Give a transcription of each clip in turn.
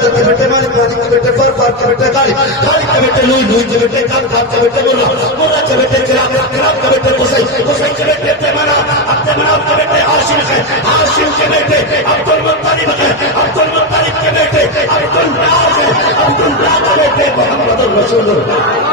کے بیٹے مالک، مالک کے بیٹے فار، فار کے بیٹے غالب، غالب کے بیٹے لوئی، لوئی کے بیٹے کام، کام کے بیٹے مرہ، مرہ کے بیٹے کلاب، کلاب کے بیٹے قصی، قصی کے بیٹے عبدالمناف، عبدالمناف کے بیٹے ہاشم ہے، ہاشم کے بیٹے عبدالمطلب ہے، عبدالمطلب کے بیٹے عبداللہ ہے، عبداللہ کے بیٹے محمد الرسول اللہ۔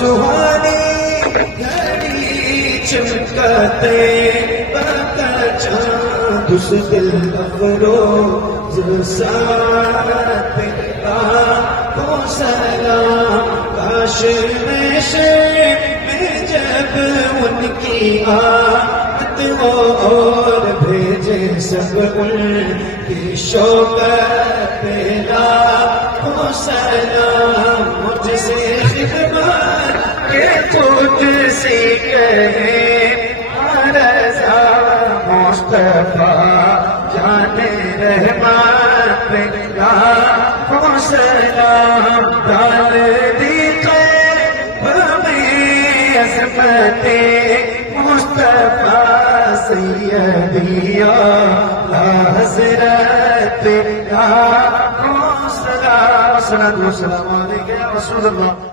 سہانی گھڑی چمکاتے پتا چاند اس دل افروز ساتھ لاکھوں سلام۔ کاش میں جب ان کی آمد ہو اور بھیجے سب ان کی شوقت پہ لاکھوں سلام۔ مجھ سے خدمت کے خود سے کہے رضا مصطفیٰ جان رحمت پہ لاکھوں سلام۔ ڈال دی قلب میں عظمت مصطفیٰ سیدی اعلیٰ حضرت لاکھوں سلام۔ السلام علیکم یا رسول اللہ۔